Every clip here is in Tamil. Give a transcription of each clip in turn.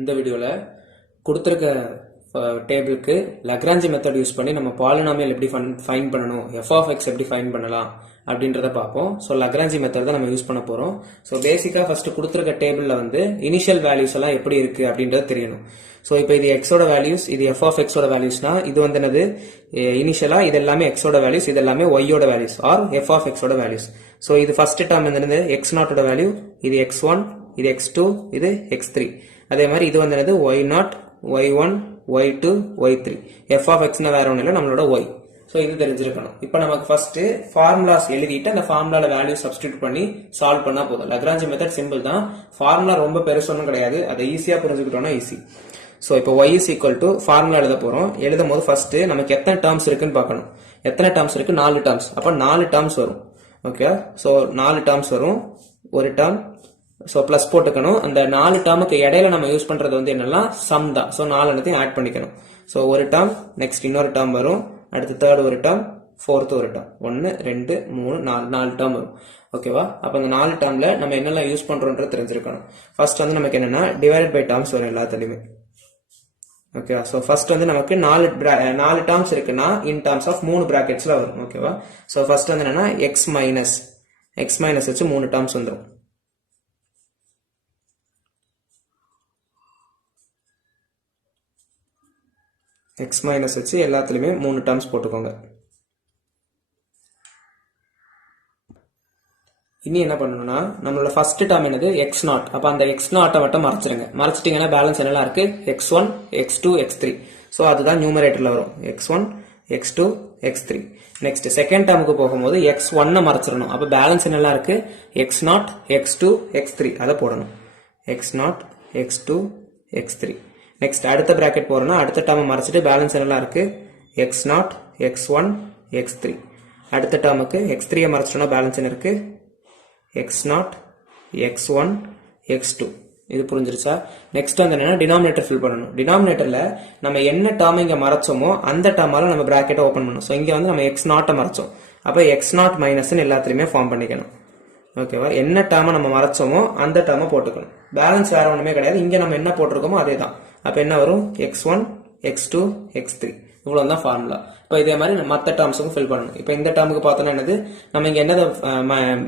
இந்த வீடியோவில் கொடுத்துருக்க டேபிளுக்கு லக்ராஞ்சி மெத்தட் யூஸ் பண்ணி நம்ம பாலினாமியல் எப்படி ஃபைண்ட் பண்ணணும், எஃப் ஆஃப் எக்ஸ் எப்படி ஃபைண்ட் பண்ணலாம் அப்படின்றத பார்ப்போம். ஸோ லக்ராஞ்சி மெத்தட் தான் நம்ம யூஸ் பண்ண போகிறோம். ஸோ பேசிக்காக ஃபர்ஸ்ட் கொடுத்துருக்க டேபிளில் வந்து இனிஷியல் வேல்யூஸ் எல்லாம் எப்படி இருக்குது அப்படின்றது தெரியணும். ஸோ இப்போ இது எக்ஸோட வேல்யூஸ், இது எஃப் ஆஃப் எக்ஸோட வேல்யூஸ்னா இது வந்து என்னது இனிஷியலாக இது எல்லாமே எக்ஸோட வேல்யூஸ், இது எல்லாமே ஒய்யோட வேல்யூஸ் ஆர் எஃப் ஆஃப் எக்ஸோட வேல்யூஸ். ஸோ இது ஃபர்ஸ்ட் டேர்ம் என்னது எக்ஸ் நாட்டோட வேல்யூ, இது எக்ஸ் ஒன், இது எக்ஸ் டூ, இது எக்ஸ் த்ரீ. அதே மாதிரி இது வந்து என்னது y naught, y one, y two, y three. F of எக்ஸ்னா வேற ஒன்றும் இல்லை, நம்மளோட ஒய். ஸோ இது தெரிஞ்சிருக்கணும். இப்போ நமக்கு ஃபர்ஸ்ட் ஃபார்முலாஸ் எழுதிட்டு அந்த ஃபார்முலால வேல்யூ சப்ஸ்டியூட் பண்ணி சால்வ் பண்ணா போதும். லக்ராஞ்சி மெத்தட் சிம்பிள் தான், ஃபார்முலா ரொம்ப பெருசு ஒன்றும் கிடையாது, அதை ஈஸியா புரிஞ்சுக்கிட்டோம்னா ஈஸி. ஸோ இப்போ y is equal to formula எழுத போறோம். எழுதும் போது ஃபர்ஸ்ட் நமக்கு எத்தனை டேர்ம்ஸ் இருக்குன்னு பார்க்கணும். எத்தனை டேர்ம்ஸ் இருக்கு? 4 டேர்ம்ஸ். அப்போ 4 டேர்ம்ஸ் வரும். ஓகே, ஸோ 4 டேர்ம்ஸ் வரும். ஒரு டேர்ம் ஸோ பிளஸ் போட்டுக்கணும். அந்த 4 டேர்முக்கு இடையில நம்ம யூஸ் பண்றது வந்து என்னன்னா சம் தான். ஸோ 4 ஆட் பண்ணிக்கணும். ஸோ ஒரு டேர்ம், நெக்ஸ்ட் இன்னொரு டேர்ம் வரும், அடுத்து தேர்ட் ஒரு டேர்ம், ஃபோர்த் ஒரு டேர்ம், 1 2 3 4 டேர்ம் வரும். ஓகேவா? அப்ப அந்த 4 டேர்ம்ல நம்ம என்னெல்லாம் யூஸ் பண்றோம்ன்றது தெரிஞ்சிருக்கணும். ஃபர்ஸ்ட் வந்து நமக்கு என்னன்னா டிவைடட் பை டேர்ம்ஸ் வரும் எல்லாத்துலயுமே. ஓகேவா? ஸோ ஃபர்ஸ்ட் வந்து நமக்கு 4 டேர்ம்ஸ் இருக்குன்னா இன் டேர்ம்ஸ் ஆஃப் 3 பிராக்கெட்ஸ்ல வரும். ஓகேவா? ஸோ ஃபர்ஸ்ட் வந்து என்னன்னா எக்ஸ் மைனஸ் வச்சு 3 டேர்ம்ஸ் வந்துடும். எக்ஸ் மைனஸ் வச்சு எல்லாத்துலயுமே 3 டேர்ம்ஸ் போட்டுக்கோங்க. இனி என்ன பண்ணணும்னா நம்மளோட ஃபர்ஸ்ட் டேர்ம் என்னது எக்ஸ் நாட். அப்ப அந்த எக்ஸ் நாட்டை மட்டும் மறைச்சிருங்க. மறைச்சிட்டீங்கன்னா பேலன்ஸ் என்னெல்லாம் இருக்கு? X one, x two, x three. So அதுதான் நியூமரேட்டர்ல வரும். X one, x two, x three. Next second டேர்முக்கு போகும்போது எக்ஸ் ஒன்னை மறைச்சிடணும். அப்ப பேலன்ஸ் என்னெல்லாம் இருக்கு? X naught, x two, x three. அதை போடணும். X naught, x two, x three. Next அடுத்த பிராக்கெட் போறோம்னா அடுத்த டேர்மை மறைச்சிட்டு பேலன்ஸ் என்னெல்லாம் இருக்கு? X naught, x one, x three. அடுத்த டேர்முக்கு எக்ஸ் த்ரீயை மறைச்சிட்டோம்னா பேலன்ஸ் என்ன இருக்கு? X naught, x one, x two. இது புரிஞ்சிருச்சா? நெக்ஸ்ட் வந்து என்னன்னா டினாமினேட்டர் ஃபில் பண்ணணும். டினாமினேட்டர்ல நம்ம என்ன டேர்ம் இங்க மறைச்சோமோ அந்த டேர்மால நம்ம பிராக்கெட்டை ஓபன் பண்ணணும். ஸோ இங்க வந்து நம்ம எக்ஸ் நாட்டை மறைச்சோம். அப்ப எக்ஸ் நாட் மைனஸ் எல்லாத்துலயுமே ஃபார்ம் பண்ணிக்கணும். ஓகேவா? என்ன டேர்மை நம்ம மறைச்சோமோ அந்த டேர்மை போட்டுக்கணும். பேலன்ஸ் வேற ஒண்ணுமே கிடையாது. இங்க நம்ம என்ன போட்டிருக்கோமோ அதே தான். அப்ப என்ன வரும்? X one, x two, x three. இவ்வளவுதான் ஃபார்முலா. இப்போ இதே மாதிரி மற்ற டேர்ம்ஸுக்கும் ஃபில் பண்ணணும். இப்போ இந்த டேர்முக்கு பார்த்தோன்னா என்னது, நம்ம இங்க என்னதை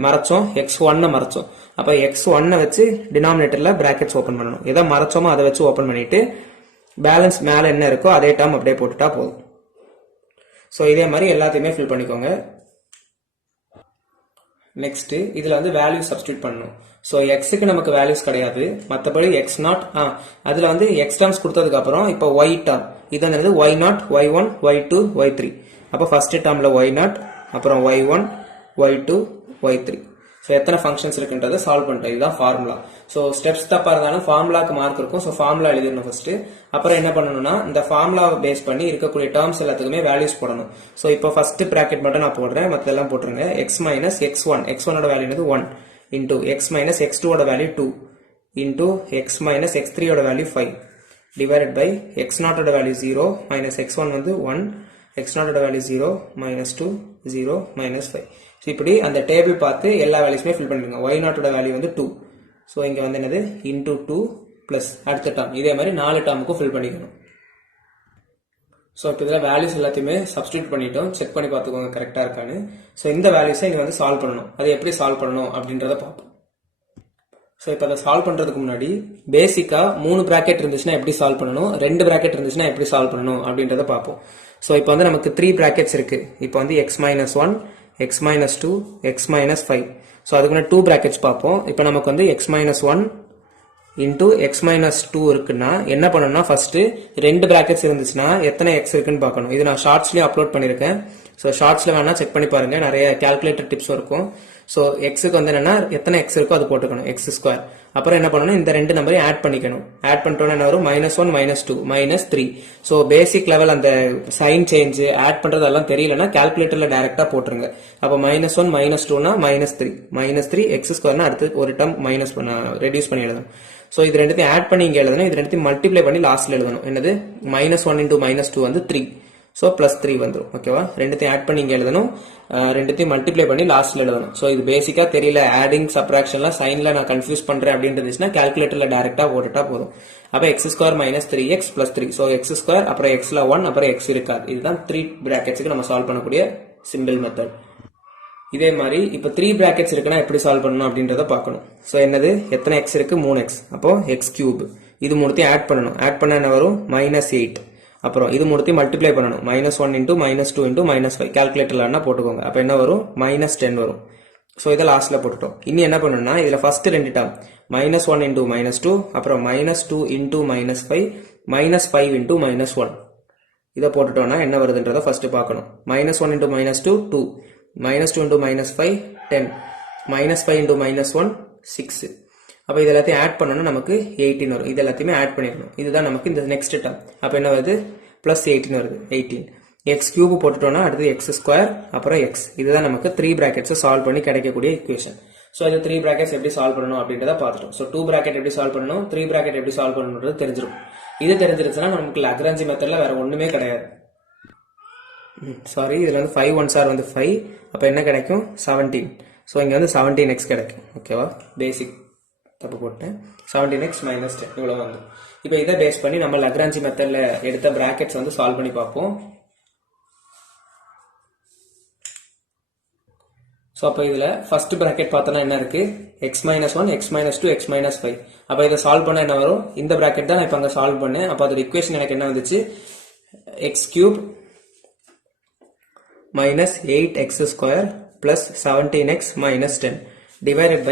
மறைச்சோம்? எக்ஸ் ஒன்னை மறைச்சோம். அப்ப எக்ஸ் ஒன்னை வச்சு டினாமினேட்டர்ல பிராக்கெட்ஸ் ஓபன் பண்ணணும். எதை மறைச்சோமோ அதை வச்சு ஓபன் பண்ணிட்டு பேலன்ஸ் மேல என்ன இருக்கோ அதே டேர்ம் அப்படியே போட்டுட்டா போதும். ஸோ இதே மாதிரி எல்லாத்தையுமே ஃபில் பண்ணிக்கோங்க. நெக்ஸ்ட் இதுல வந்து வேல்யூ சப்ஸ்டியூட் பண்ணணும். ஸோ எக்ஸுக்கு நமக்கு வேல்யூஸ் கிடையாது, மற்றபடி எக்ஸ் நாட் அதுல வந்து எக்ஸ் டேர்ம்ஸ் கொடுத்ததுக்கு அப்புறம் இப்போ ஒய் டேர்ம் இது வந்து y naught, y one, y two, y three. அப்போ ஃபர்ஸ்ட் டேர்ம்ல ஒய் நாட், அப்புறம் y one, y two, y three. So எத்தனை ஃபங்க்ஷன்ஸ் இருக்குன்றதை சால்வ் பண்ணிட்டேன். இதுதான் ஃபார்முலா. ஸோ ஸ்டெப்ஸ் தப்பா இருந்தாலும் ஃபார்முலாக்கு மார்க் இருக்கும். ஸோ ஃபார்முலா எழுதிடணும் ஃபர்ஸ்ட். அப்புறம் என்ன பண்ணணும்னா இந்த ஃபார்முலாவை பேஸ் பண்ணி இருக்கக்கூடிய டேர்ம்ஸ் எல்லாத்துக்குமே வேல்யூஸ் போடணும். ஸோ இப்போ ஃபர்ஸ்ட் பிராக்கெட் மட்டும் நான் போடுறேன், மற்றெல்லாம் போட்டுருங்க. X minus x one, x ஒனோட வேல்யூ என்னது 1 into x minus x two ஓட value 2 into x minus x three ஓட வேல்யூ 5 டிவைடட் பை எக்ஸ் நாட்டோட வேல்யூ 0 மைனஸ் எக்ஸ் ஒன் வந்து 1, எக்ஸ் நாட்டோட வேல்யூ 0 மைனஸ் 2 0 மைனஸ் 5. ஸோ இப்படி அந்த டேபிள் பார்த்து எல்லா வேல்யூஸுமே ஃபில் பண்ணிடுங்க. ஒய் நாட்டோட வேல்யூ வந்து 2. ஸோ இங்க வந்து என்னது இன்டூ 2 பிளஸ் அடுத்த டேர்ம். இதே மாதிரி 4 டேர்முக்கும் ஃபில் பண்ணிக்கணும். ஸோ இப்போ இதில் வேல்யூஸ் எல்லாத்தையுமே சப்ஸ்டியூட் பண்ணிட்டோம். செக் பண்ணி பார்த்துக்கோங்க கரெக்டாக இருக்கான்னு. ஸோ இந்த வேல்யூஸை இங்கே வந்து சால்வ் பண்ணணும். அது எப்படி சால்வ் பண்ணணும் அப்படின்றத பார்ப்போம். ஸோ இப்போ அதை சால்வ் பண்ணுறதுக்கு முன்னாடி பேசிக்காக 3 பிராக்கெட் இருந்துச்சுன்னா எப்படி சால்வ் பண்ணணும், 2 பிராக்கெட் இருந்துச்சுன்னா எப்படி சால்வ் பண்ணணும் அப்படின்றத பார்ப்போம். ஸோ இப்போ வந்து நமக்கு 3 பிராக்கெட்ஸ் இருக்கு. இப்போ வந்து X minus 1, X minus 2, X minus 5. So அதுக்கு முன்னாடி 2 பிராக்கெட்ஸ் பார்ப்போம். இப்போ நமக்கு வந்து X minus 1 into x minus 2 இருக்குன்னா என்ன பண்ணணும்னா ஃபர்ஸ்ட் 2 பிராக்கெட்ஸ் இருந்துச்சுன்னா எத்தனை எக்ஸ் இருக்குன்னு பார்க்கணும். இது நான் ஷார்ட்ஸ்லயும் அப்லோட் பண்ணிருக்கேன். ஸோ ஷார்ட்ஸ்ல வேணா செக் பண்ணி பாருங்க, நிறைய கால்குலேட்டர் டிப்ஸும் இருக்கும். ஸோ எக்ஸுக்கு வந்து என்னன்னா எத்தனை எக்ஸ் இருக்கோ அது போட்டுக்கணும், எக்ஸ் ஸ்கொயர். அப்புறம் என்ன பண்ணணும், இந்த 2 நம்பரையும் ஆட் பண்ணிக்கணும். ஆட் பண்ணிட்டோம்னா என்ன வரும்? -1, -2, -3. ஸோ பேசிக் லெவல் அந்த சைன் சேஞ்ச் ஆட் பண்றதெல்லாம் தெரியலன்னா கால்குலேட்டர்ல டைரக்டா போட்டுருங்க. அப்போ -1, -2னா -3 எக்ஸ் ஸ்கொயர்னா அடுத்து ஒரு டேர்ம் மைனஸ் ரெடியூஸ் பண்ணி எழுதணும். ஸோ இது ரெண்டுத்தையும் ஆட் பண்ணி இங்க எழுதணும், இது ரெண்டுத்தையும் மல்டிப்ளை பண்ணி லாஸ்ட்ல எழுதணும். என்னது -1 இன்டூ -2 வந்து 3. ஸோ பிளஸ் 3 வந்துடும். ஓகேவா, ரெண்டுத்தையும் ஆட் பண்ணி இங்கே எழுதணும், ரெண்டுத்தையும் மல்டிப்ளை பண்ணி லாஸ்ட்ல எழுதணும். ஸோ இது பேசிக்கா தெரியல, ஆடிங் சப்ராக்ஷன்லாம் சைன்ல நான் கன்ஃபியூஸ் பண்றேன் அப்படின்னு இருந்துச்சுன்னா கால்குலேட்டர்ல டைரக்டா போட்டுட்டா போதும். அப்போ X square minus 3x plus 3. So X square அப்புறம் எக்ஸ்ல 1 அப்புறம் எக்ஸ் இருக்காது. இதுதான் 3 பிராக்கெட்ஸ்க்கு நம்ம சால்வ் பண்ணக்கூடிய சிம்பிள் மெத்தட். இதே மாதிரி இப்போ 3 பிராக்கெட்ஸ் இருக்குன்னா எப்படி சால்வ் பண்ணணும் அப்படின்றத பார்க்கணும். ஸோ என்னது, எத்தனை எக்ஸ் இருக்கு, 3x. அப்போ எக்ஸ் கியூப், இது மூணுத்தையும் ஆட் பண்ணணும். ஆட் பண்ண என்ன வரும், -8. அப்புறம் இது மூணுத்தையும் மல்டிப்ளை பண்ணணும், -1 இன்டூ -2 இன்டூ -5. கால்குலேட்டர்ல போட்டுக்கோங்க. அப்போ என்ன வரும், -10 வரும். ஸோ இதை லாஸ்ட்ல போட்டுட்டோம். இனி என்ன பண்ணணும்னா இதுல ஃபர்ஸ்ட் ரெண்டு டேர்ம் -1 இன்டூ -2 அப்புறம் -2 இன்டூ -5 -5 இன்டூ -1 இதை போட்டுட்டோம்னா என்ன வருதுன்றத ஃபர்ஸ்ட் பார்க்கணும். -1 இன்டூ -2 2, -2 இன்டூ -5 10, -5 இன்டூ -1 6. அப்போ இது எல்லாத்தையும் ஆட் பண்ணணும், நமக்கு 18 வரும். இது எல்லாத்தையுமே ஆட் பண்ணிடணும். இதுதான் நமக்கு இந்த நெக்ஸ்ட் டேர்ம். அப்போ என்ன வருது, பிளஸ் 18 வருது. 18 எக்ஸ் கியூப் போட்டுட்டோம்னா அடுத்து எக்ஸ் ஸ்கொயர் அப்புறம் எக்ஸ். இதுதான் நமக்கு 3 பிராக்கெட்ஸ் சால்வ் பண்ணி கிடைக்கக்கூடிய ஈக்குவேஷன். ஸோ இந்த 3 பிராக்கெட்ஸ் எப்படி சால்வ் பண்ணணும் அப்படின்றத பார்த்துட்டோம். ஸோ 2 பிராக்கெட் எப்படி சால்வ் பண்ணணும், 3 பிராக்கெட் எப்படி சால்வ் பண்ணணுன்றது தெரிஞ்சிடும். இது தெரிஞ்சிருச்சுன்னா நமக்கு லாக்ராஞ்சி மெத்தட்ல வேற ஒண்ணுமே கிடையாது. சாரி, இதுல வந்து 5 1s வந்து 5. அப்போ என்ன கிடைக்கும், 17. ஸோ இங்க வந்து 17x கிடைக்கும். ஓகேவா, பேசிக் தப்பு போட்டேன். 17x மைனஸ் 10 இவ்வளவு வந்து. இப்போ இதை பேஸ் பண்ணி நம்ம லாக்ராஞ்சி மெத்தட்ல எடுத்த பிராக்கெட்ஸ் வந்து சால்வ் பண்ணி பார்ப்போம். ஸோ அப்போ இதில் ஃபர்ஸ்ட் பிராக்கெட் பார்த்தோன்னா என்ன இருக்கு, x minus 1 x minus 2 x minus 5. அப்போ இதை சால்வ் பண்ண என்ன வரும், இந்த பிராக்கெட் தான் நான் இப்போ அங்கே சால்வ் பண்ணேன். அப்போ அதோட இக்குவேஷன் எனக்கு என்ன வந்துச்சு, x cube minus 8x square plus 17x minus 10 divided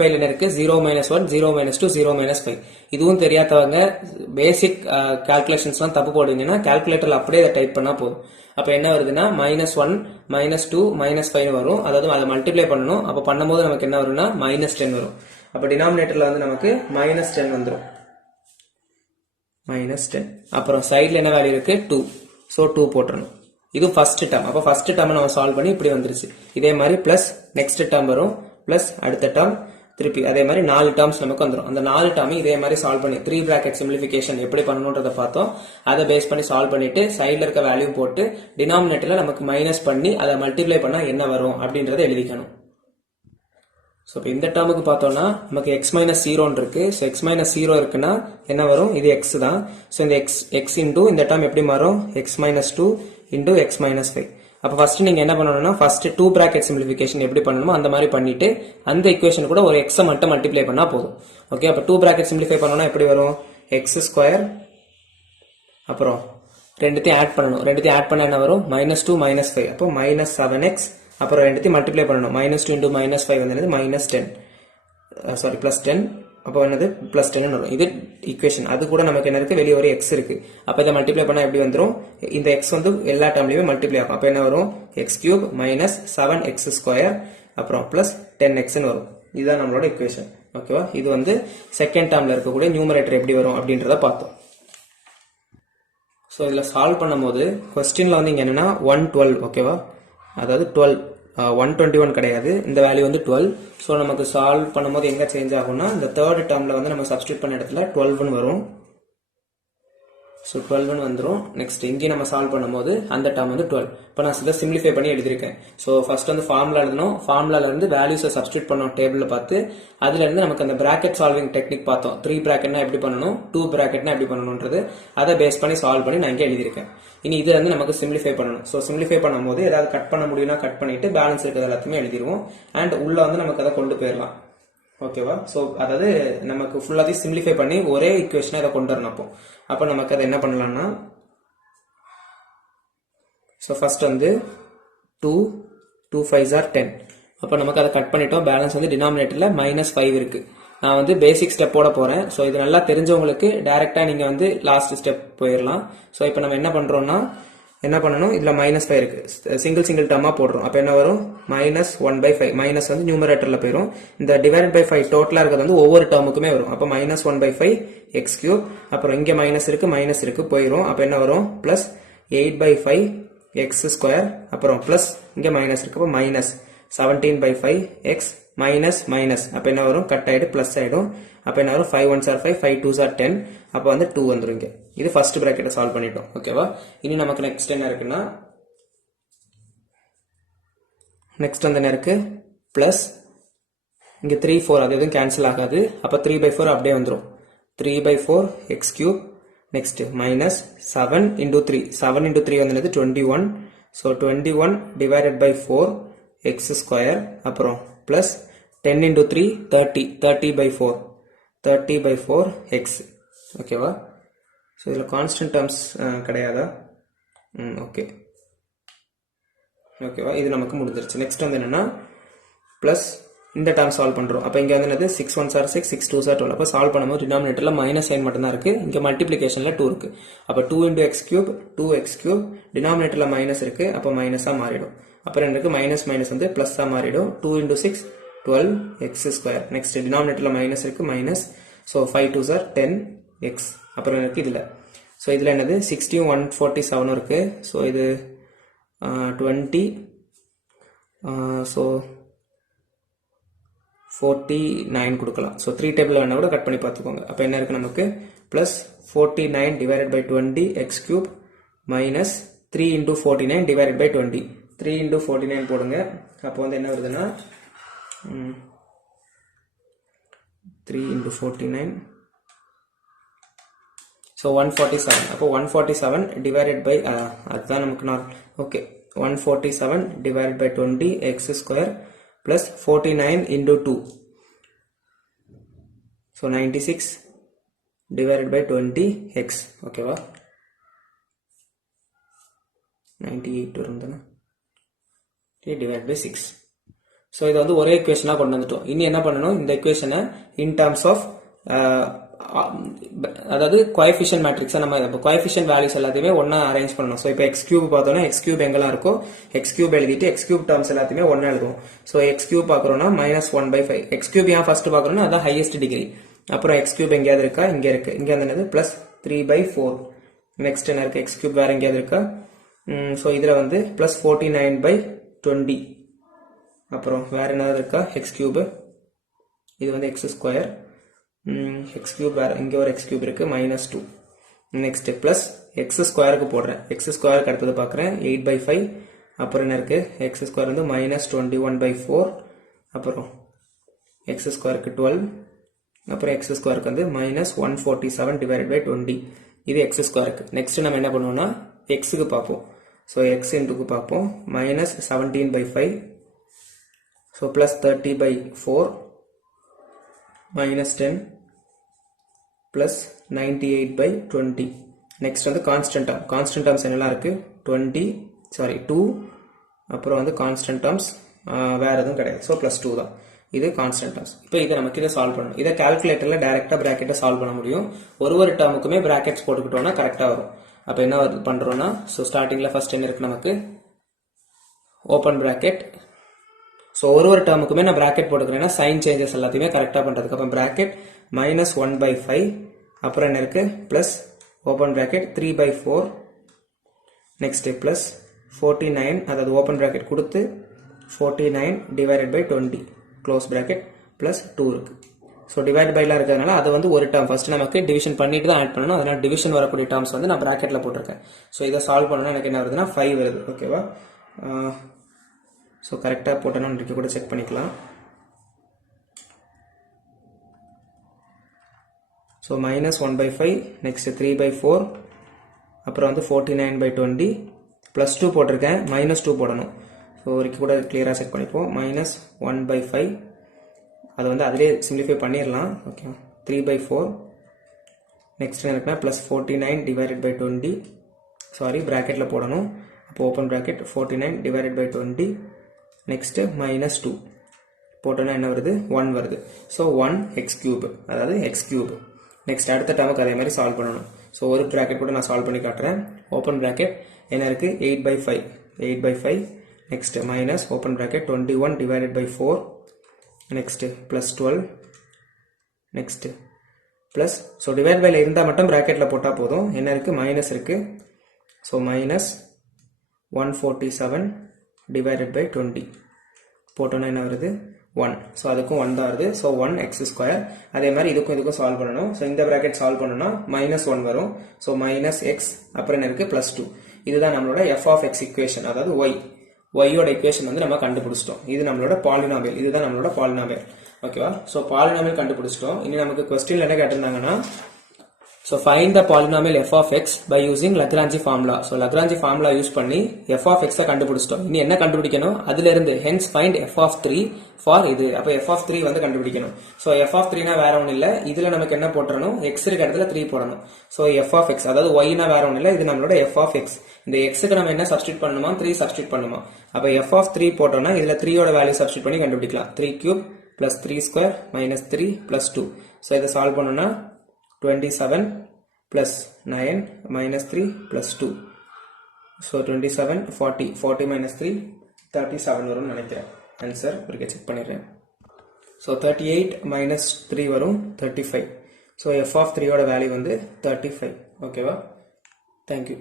by என்ன இருக்கு, 0 மைனஸ் 1 0 மைனஸ் 2 0 மைனஸ் 5. இதுவும் தெரியாதவங்க பேசிக் கால்குலேஷன்ஸ்லாம் தப்பு போடுவீங்கன்னா கால்குலேட்டர்ல அப்படியே அதை டைப் பண்ணா போதும். அப்ப என்ன வருதுன்னா -1 -2 -5 வரும். அதாவது அதை மல்டிப்ளை பண்ணணும். அப்ப பண்ணும்போது நமக்கு என்ன வரும்னா -10 வரும். அப்ப டினாமினேட்டர்ல வந்து நமக்கு -10 வந்துடும். -10 அப்புறம் சைட்ல என்ன வேல்யூ இருக்கு, 2. ஸோ 2 போட்டுறணும். இது ஃபர்ஸ்ட் டேர்ம். அப்ப ஃபர்ஸ்ட் டேர்ம் நம்ம சால்வ் பண்ணி இப்படி வந்துருச்சு. இதே மாதிரி பிளஸ் நெக்ஸ்ட் டேர்ம் வரும், பிளஸ் அடுத்த டேர்ம் திருப்பி அதே மாதிரி 4 டேர்ம்ஸ் நமக்கு வந்துடும். அந்த 4 டேர்ம் இதே மாதிரி சால்வ் பண்ணி 3 பிராக்கெட் சிம்பிளிஃபிகேஷன் எப்படி பண்ணணும்ன்றத பார்த்தோம். அதை பேஸ் பண்ணி சால்வ் பண்ணிட்டு சைட்ல இருக்க வேல்யூ போட்டு டினாமினேட்டர்ல நமக்கு மைனஸ் பண்ணி அதை மல்டிப்ளை பண்ணா என்ன வரும் அப்படின்றத எழுதிக்கணும். ஸோ இப்போ இந்த டேர்முக்கு பார்த்தோம்னா நமக்கு x மைனஸ் 0 இருக்கு. ஸோ x மைனஸ் 0 இருக்குன்னா என்ன வரும், இது x தான். ஸோ இந்த x இன்டூ இந்த டேர்ம் எப்படி மாறும், x minus 2 into x minus 5. அப்போ ஃபர்ஸ்ட் நீங்க என்ன பண்ணணும்னா ஃபர்ஸ்ட் 2 பிராக்கெட் சிம்பிளிஃபிகேஷன் எப்படி பண்ணணுமோ அந்த மாதிரி பண்ணிட்டு அந்த ஈக்குவேஷன் கூட ஒரு x மட்டும் மல்டிப்ளை பண்ணா போதும். ஓகே, அப்போ 2 பிராக்கெட் சிம்பிளிஃபை பண்ணோம்னா எப்படி வரும், x ஸ்கொயர் அப்புறம் ரெண்டுத்தையும் ஆட் பண்ணணும். ரெண்டுத்தையும் ஆட் பண்ண என்ன வரும், -2 -5. அப்போ -7x அப்புறம் ரெண்டுத்தையும் மல்டிப்ளை பண்ணணும். -2 இன்டூ -5 வந்து -10, சாரி பிளஸ் 10. அப்போ என்னது பிளஸ் 10 வரும். இது ஈக்குவேஷன். அது கூட நமக்கு என்ன இருக்கு, வெளியே ஒரு x இருக்கு. அப்போ இதை மல்டிப்ளை பண்ணா எப்படி வந்துடும், இந்த x வந்து எல்லா டேர்ம்லயுமே மல்டிப்ளை ஆகும். அப்போ என்ன வரும், x cube minus 7x square அப்புறம் பிளஸ் 10x வரும். இதுதான் நம்மளோட ஈக்குவேஷன். ஓகேவா, இது வந்து செகண்ட் டேர்ம்ல இருக்கக்கூடிய நியூமரேட்டர் எப்படி வரும் அப்படின்றத பார்த்தோம். ஸோ இதில் சால்வ் பண்ணும்போது கொஸ்டின்ல வந்து இங்க என்னன்னா 112. ஓகேவா, அதாவது 12 121 கிடையாது, இந்த வேல்யூ வந்து 12. ஸோ நமக்கு சால்வ் பண்ணும்போது எங்க சேஞ்ச் ஆகும்னா இந்த தேர்ட் டேர்ம்ல வந்து நம்ம சப்ஸ்டியூட் பண்ண இடத்துல 12 வரும். ஸோ 12 வந்துடும். நெக்ஸ்ட் இங்கே நம்ம சால்வ் பண்ணும்போது அந்த டேர்ம் வந்து 12. இப்போ நான் இதை சிம்பிளிஃபை பண்ணி எழுதியிருக்கேன். ஸோ ஃபர்ஸ்ட் வந்து ஃபார்முலா எழுதணும். ஃபார்முலால இருந்து வேல்யூஸை சப்ஸ்டியூட் பண்ணோம் டேபிள்ல பார்த்து. அதுல இருந்து நமக்கு அந்த பிராக்கெட் சால்விங் டெக்னிக் பார்த்தோம். 3 பிராக்கெட்னா எப்படி பண்ணணும், 2 பிராக்கெட்னா எப்படி பண்ணணும்ன்றது அதை பேஸ் பண்ணி சால்வ் பண்ணி நான் இங்கே எழுதியிருக்கேன். இனி இது வந்து நமக்கு சிம்பிளிஃபை பண்ணணும். ஸோ சிம்பிளிஃபை பண்ணும்போது ஏதாவது கட் பண்ண முடியும்னா கட் பண்ணிட்டு பேலன்ஸ் இருக்கிறது எல்லாத்தையுமே எழுதிருவோம். அண்ட் உள்ள வந்து நமக்கு அதை கொண்டு போயிடலாம். ஓகேவா, ஸோ அதாவது நமக்கு ஃபுல்லாத்தையும் சிம்பிளிஃபை பண்ணி ஒரே ஈக்குவேஷனை அதை கொண்டு வரணும். அப்போ நமக்கு அதை என்ன பண்ணலாம்னா, ஸோ ஃபர்ஸ்ட் வந்து 2 2 5s are 10. அப்போ நமக்கு அதை கட் பண்ணிட்டோம். பேலன்ஸ் வந்து டினாமினேட்டர்ல -5 இருக்கு. நான் வந்து பேசிக் ஸ்டெப் போட போறேன். ஸோ இது நல்லா தெரிஞ்சவங்களுக்கு டைரக்டா நீங்க வந்து லாஸ்ட் ஸ்டெப் போயிடலாம். ஸோ இப்போ நம்ம என்ன பண்றோம்னா என்ன பண்ணணும், இதுல -5 இருக்கு, சிங்கிள் டேர்மா போடுறோம். அப்ப என்ன வரும், -1/5. மைனஸ் வந்து நியூமரேட்டர்ல போயிடும். இந்த டிவைடட் பை 5 டோட்டலா இருக்கிறது வந்து ஒவ்வொரு டேர்முக்குமே வரும். அப்ப -1/5 x கியூப் அப்புறம் இங்க மைனஸ் இருக்கு போயிடும். அப்ப என்ன வரும், பிளஸ் 8/5 x ஸ்கொயர் அப்புறம் பிளஸ் இங்க மைனஸ் இருக்கு. அப்ப 17/5 எக்ஸ் மைனஸ் மைனஸ் அப்போ என்ன வரும் கட் ஆகிடும் ப்ளஸ் ஆகிடும் அப்போ என்ன வரும் 5 1s are 5 5 2s are 10 அப்போ வந்து 2 வந்துடும் இங்கே இது ஃபர்ஸ்ட் ப்ராக்கெட்டை சால்வ் பண்ணிட்டோம் ஓகேவா இனி நமக்கு நெக்ஸ்ட் என்ன இருக்குன்னா நெக்ஸ்ட் வந்து என்ன இருக்கு ப்ளஸ் இங்கே 3 4 அது எதுவும் கேன்சல் ஆகாது அப்போ 3/4 அப்படியே வந்துடும் 3/4 X cube next minus 7 into 3 7 into 3 வந்து 21 so 21 divided by 4 X square அப்புறம் ப்ளஸ் 10 into 3 30 30/4 30/4 எக்ஸ் ஓகேவா ஸோ இதில் கான்ஸ்டன்ட் டேர்ம்ஸ் கிடையாதா ஓகே ஓகேவா இது நமக்கு முடிஞ்சிருச்சு நெக்ஸ்ட் வந்து என்னன்னா ப்ளஸ் இந்த டேர்ம் சால்வ் பண்ணுறோம் அப்போ இங்கே வந்து என்னது 6 1s are 6 6 2s are 12 அப்போ சால்வ் பண்ணும்போது டினாமினேட்டரில் மைனஸ் சைன் மட்டும்தான் இருக்குது இங்கே மல்டிப்ளிகேஷனில் 2 இருக்குது அப்போ 2 into x cube 2x cube டினாமினேட்டரில் மைனஸ் இருக்குது அப்போ மைனஸாக மாறிடும் அப்புறம் எனக்கு மைனஸ் மைனஸ் வந்து ப்ளஸ்ஸாக மாறிடும் 2 into 6 12 எக்ஸ் ஸ்கொயர் நெக்ஸ்ட் டினாமினேட்டரில் மைனஸ் இருக்குது minus so 5 2s are 10 X அப்புறம் எனக்கு இதில் ஸோ இதில் என்னது 60 147 இருக்குது ஸோ இது 20 ஸோ 49 கொடுக்கலாம் ஸோ 3 டேபிள் வேணா கூட கட் பண்ணி பார்த்துக்கோங்க அப்போ என்ன இருக்குது நமக்கு plus 49 divided by 20 X cube minus 3 into 49 divided by 20 3 into 49 போடுங்க அப்போ வந்து என்ன வருதுன்னா 3 into 49 ஸோ 147 அப்போ 147 divided by அதுதான் நமக்கு okay 147 divided by 20 X square plus 49 into 2 so 96 divided by 20 x okay va 98 வரும்தானே divided by 6 so இது வந்து ஒரே equation கொண்டு வந்துட்டோம் இனி என்ன பண்ணணும் இந்த equation in terms of அதாவது கோஎஃபிஷியன்ட் மேட்ரிக்ஸை நம்ம இப்போ கோஎஃபிஷியன்ட் வேல்யூஸ் எல்லாத்தையுமே ஒன்றா அரேஞ்ச் பண்ணணும் ஸோ இப்போ எக்ஸ் கியூப் பார்த்தோன்னா எக்ஸ் கியூப் எங்கெல்லாம் இருக்கோ எக்ஸ் கியூப் எழுதிட்டு எக்ஸ் கியூப் டேர்ம்ஸ் எல்லாத்தையுமே ஒன்றா எழுதுவோம் ஸோ எக்ஸ் கியூப் பார்க்குறோம்னா -1/5 எக்ஸ் கியூப் ஏன் ஃபர்ஸ்ட் பார்க்குறோம்னா அதான் ஹையஸ்ட் டிகிரி அப்புறம் எக்ஸ் கியூப் எங்கேயாவது இருக்கா இங்கே இருக்கு இங்கே என்னது ப்ளஸ் 3/4 நெக்ஸ்ட் என்ன இருக்கு எக்ஸ் கியூப் வேற எங்கேயாவது இருக்கா ஸோ இதில் வந்து ப்ளஸ் 49/20 அப்புறம் வேற என்னது இருக்கா எக்ஸ் கியூப் இது வந்து எக்ஸ் ஸ்கொயர் எக்ஸ் கியூப் வேற இங்கே ஒரு எக்ஸ் கியூப் இருக்கு -2 நெக்ஸ்ட் பிளஸ் எக்ஸ் ஸ்கொயருக்கு போடுறேன் எக்ஸ் ஸ்கொயருக்கு அடுத்தது பார்க்குறேன் 8/5 அப்புறம் என்ன இருக்கு எக்ஸ் ஸ்கொயர் வந்து -21/4 அப்புறம் எக்ஸ் ஸ்கொயருக்கு 12 அப்புறம் எக்ஸ் ஸ்கொயருக்கு வந்து -147 divided by 20 இது எக்ஸ் ஸ்கொயருக்கு நெக்ஸ்ட் நம்ம என்ன பண்ணுவோம்னா எக்ஸுக்கு பார்ப்போம் ஸோ எக்ஸ் இன்ட்டுக்கு பார்ப்போம் -17/5 ஸோ ப்ளஸ் 30/4 -10 plus 98/20 next வந்து constant terms என்னெல்லாம் இருக்கு 2 அப்புறம் வந்து constant terms வேற எதுவும் கிடையாது ஸோ +2 தான் இது constant terms இப்போ இதை நமக்கு இதை சால்வ் பண்ணணும் இதை கால்குலேட்டரில் டைரெக்டாக ப்ராக்கெட்டை சால்வ் பண்ண முடியும் ஒரு டேர்முக்குமே ப்ராக்கெட்ஸ் போட்டுக்கிட்டோம்னா கரெக்டாக வரும் அப்போ என்ன பண்ணுறோம்னா ஸோ ஸ்டார்டிங்கில் ஃபர்ஸ்ட் என்ன இருக்கு நமக்கு ஓப்பன் ப்ராக்கெட் ஸோ ஒரு டேர்முக்குமே நான் ப்ராக்கெட் போட்டுக்கிறேன்னா சைன் சேஞ்சஸ் எல்லாத்தையுமே கரெக்டாக பண்ணுறதுக்கு அப்புறம் ப்ராக்கெட் -1/5 அப்புறம் என்ன இருக்கு plus open bracket 3/4 next plus 49 அதாவது ஓப்பன் ப்ராக்கெட் கொடுத்து 49 divided by 20 close bracket plus 2 இருக்கு ஸோ டிவைட் பைலாம் இருக்கிறதுனால அது வந்து ஒரு டேர்ம் ஃபர்ஸ்ட் நமக்கு டிவிஷன் பண்ணிட்டு தான் ஆட் பண்ணணும் அதனால் டிவிஷன் வரக்கூடிய டேர்ம்ஸ் வந்து நான் ப்ராக்கெட்டில் போட்டிருக்கேன் ஸோ இதை சால்வ் பண்ணணும்னா எனக்கு என்ன வருதுன்னா 5 வருது ஓகேவா ஸோ கரெக்டாக போட்டோன்னு கூட செக் பண்ணிக்கலாம் ஸோ -1/5 நெக்ஸ்ட் 3/4 அப்புறம் வந்து 49/20 +2 போட்டிருக்கேன் -2 போடணும் ஸோ வரைக்கும் கூட கிளியராக செக் பண்ணிப்போம் -1/5 அதை வந்து அதிலே சிம்பிளிஃபை பண்ணிடலாம் ஓகே 3/4 நெக்ஸ்ட் எனக்குன்னா +49 divided by 20 சாரி ப்ராக்கெட்டில் போடணும் அப்போ open bracket 49 divided by 20 next -2 போட்டோன்னா என்ன வருது 1 வருது ஸோ 1 எக்ஸ் கியூப் அதாவது எக்ஸ் கியூப் நெக்ஸ்ட் அடுத்த டேர்முக்கு அதே மாதிரி சால்வ் பண்ணணும் ஸோ ஒரு ப்ராக்கெட் கூட நான் சால்வ் பண்ணி காட்டுறேன் ஓப்பன் ப்ராக்கெட் என்ன இருக்கு 8/5 next minus open bracket 21 divided by 4 next +12 next plus so divide பைல இருந்தால் மட்டும் ப்ராக்கெட்டில் போட்டால் போதும் என்ன இருக்கு மைனஸ் இருக்கு ஸோ -147 divided by 20 போட்டோன்னா என்ன வருது 1. ஸோ அதுக்கும் 1 தான் வருது. So 1 X square. அதே மாதிரி இதுக்கும் சால்வ் பண்ணணும். ஸோ இந்த ப்ராக்கெட் சால்வ் பண்ணணும்னா -1 வரும். ஸோ மைனஸ் எக்ஸ் அப்புறம் என்ன இருக்கு +2. இதுதான் நம்மளோட எஃப் ஆஃப் எக்ஸ் இக்குவேஷன், அதாவது ஒய்யோட இக்குவேஷன் வந்து நம்ம கண்டுபிடிச்சிட்டோம். இது நம்மளோட பாலினாமியல், இதுதான் நம்மளோட பாலினாமியல். ஓகேவா? ஸோ பாலினாமியல் கண்டுபிடிச்சிட்டோம். இனி நமக்கு கொஸ்டின்ல என்ன கேட்டிருந்தாங்கன்னா, so find the polynomial f of x by using Lagrange formula. So Lagrange formula use பண்ணி f of x கண்டுபிடிச்சிட்டோம். இனி என்ன கண்டுபிடிக்கணும்? அதுல இருந்து hence find f of 3 for இது. அப்ப f of 3 வந்து கண்டுபிடிக்கணும். So f of 3 னா வேற ஒண்ணும் இல்ல. இதுல நமக்கு என்ன போட்டுறணும்? x இருக்க இடத்துல 3 போடணும். So f of x அதாவது y னா வேற ஒண்ணும் இல்ல. இது நம்மளோட f of x. இந்த x க்கு நம்ம என்ன சப்ஸ்டிட்யூட் பண்ணுமா? 3 சப்ஸ்டிட்யூட் பண்ணுமா? அப்ப f of 3 போட்டோம்னா இதுல 3 யோட வேல்யூ சப்ஸ்டிட்யூட் பண்ணி கண்டுபிடிக்கலாம். 3 cube plus 3 square minus 3 plus 2. So இதை சால்வ் பண்ணனும்னா 27 plus 9 minus 3 plus 2. So 27, 40 minus 3, 37 வரும்னு நினைக்கிறேன். ஆன்சர் ஒருக்க செக் பண்ணிடுறேன். So 38 minus 3 வரும் 35. So f of 3 ஓட வேல்யூ வந்து 35. ஓகேவா? Thank you.